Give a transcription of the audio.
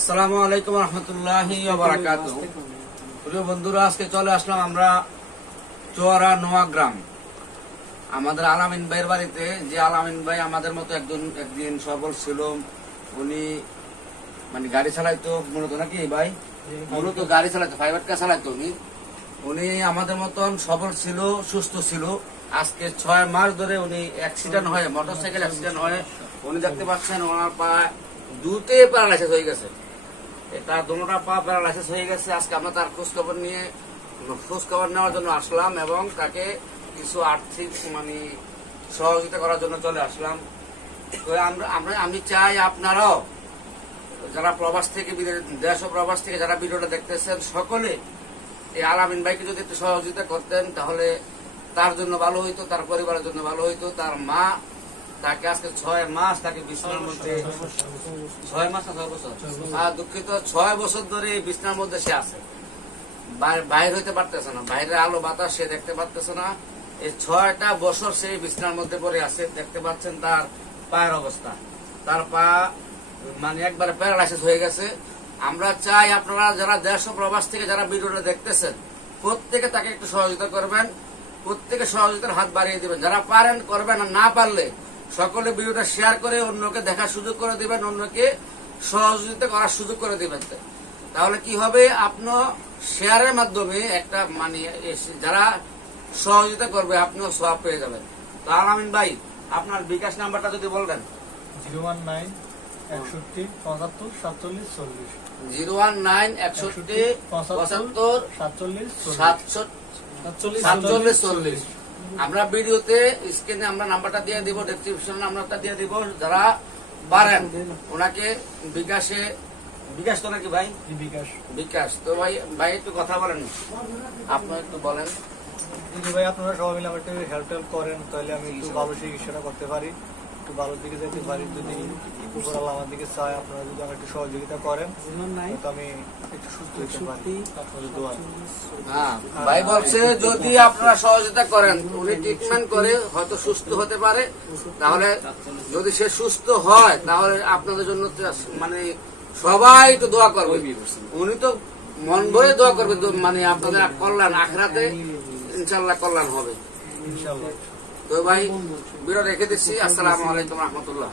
আসসালামু আলাইকুম রহমতুল্লাহি ওয়া বারাকাতুহু। প্রিয় বন্ধুরা, আজকে চলে আসলাম আমরা চুয়ারা নোয়াগ্রাম আমাদের আলামিন ভাইয়ের বাড়িতে। যে আলামিন ভাই আমাদের মতো একদিন সবল ছিল। উনি মানে গাড়ি চালাইতো মূলত, নাকি ভাই? মূলত গাড়ি চালাইতো, প্রাইভেট কার চালাইতো। উনি আমাদের মতন সবল ছিল, সুস্থ ছিল। আজকে 6 মাস ধরে উনি অ্যাক্সিডেন্ট হয়ে, মোটরসাইকেল অ্যাক্সিডেন্ট হয়ে, উনি দেখতে পাচ্ছেন ওনার পা দুতে প্যারালাইসিস হয়ে গেছে। এটা দুটা পা প্যারালাইসিস হয়ে গেছে। আজকে আমরা তার খোঁজখবর নেওয়ার জন্য আসলাম এবং তাকে কিছু আর্থিক সহযোগিতা করার জন্য চলে আসলাম। তো আমি চাই আপনারাও যারা প্রবাস থেকে, দেশ ও প্রবাস থেকে যারা ভিডিওটা দেখতেছেন, সকলে এই আলামিন ভাইকে যদি একটু সহযোগিতা করতেন তাহলে তার জন্য ভালো হইতো, তার পরিবারের জন্য ভালো হইতো। তার মা তাকে আজকে 6 মাস তাকে বিছানার মধ্যে, 6 মাস না 6 বছর, দুঃখিত, 6 বছর ধরে এই বিছানার মধ্যে সে আছে। বাইরে হইতে পারতেছে না, বাইরে আলো বাতাস সে দেখতে পারতেছে না। এই 6টা বছর সেই বিছানার মধ্যে পড়ে আছে। দেখতে পাচ্ছেন তার পায়ের অবস্থা, তার পা একবারে প্যারালাইসিস হয়ে গেছে। আমরা চাই আপনারা যারা দেশ ও প্রবাস থেকে যারা ভিডিওটা দেখতেছেন, প্রত্যেকে তাকে একটু সহযোগিতা করবেন, প্রত্যেকে সহযোগিতার হাত বাড়িয়ে দিবেন। যারা পারেন করবেন, আর না পারলে সকলে ভিডিওটা শেয়ার করে অন্যকে দেখার সুযোগ করে দিবেন, অন্যকে সহযোগিতা করার সুযোগ করে দিবেন। তাহলে কি হবে, আপনার শেয়ারের মাধ্যমে একটা যারা সহযোগিতা করবে আপনিও সওয়াব পেয়ে যাবেন। তো আলামিন ভাই, আপনার বিকাশ নাম্বারটা যদি বলবেন। 01961754740। আমরা ভিডিওতে স্ক্রিনে আমরা নাম্বারটা দিয়ে দিব, ডেসক্রিপশনে নাম্বারটা দিয়ে দিব। যারা পারেন ওনাকে বিকাশ তো নাকি ভাই? বিকাশ তো ভাই একটু কথা বলেন, আপনি একটু বলেন। ভাই আপনারা সবাই মিলে আমার একটু হেল্প করেন, তাহলে আমি একটু ভালো চিকিৎসাটা করতে পারি, একটু ভালো দিকে যেতে পারি। যদি উপরওয়ালা আমার দিকে চায়, আপনারা যদি আমার একটু সহযোগিতা করেন তো আমি একটু সুস্থ হতে পারি। আপনাদের দোয়া। হ্যাঁ, ভাই বলছে যদি আপনারা সহযোগিতা করেন, উনি ট্রিটমেন্ট করে হয়তো সুস্থ হতে পারে। তাহলে যদি সে সুস্থ হয় তাহলে আপনাদের জন্য সবাই তো দোয়া করবে। উনি তো মন ভরে দোয়া করবে, আপনাদের কল্যাণ, আখিরাতে ইনশাআল্লাহ কল্যাণ হবে। তো ভাই ভিডিও রেখে দিচ্ছি। আসসালামু আলাইকুম রহমতুল্লাহ।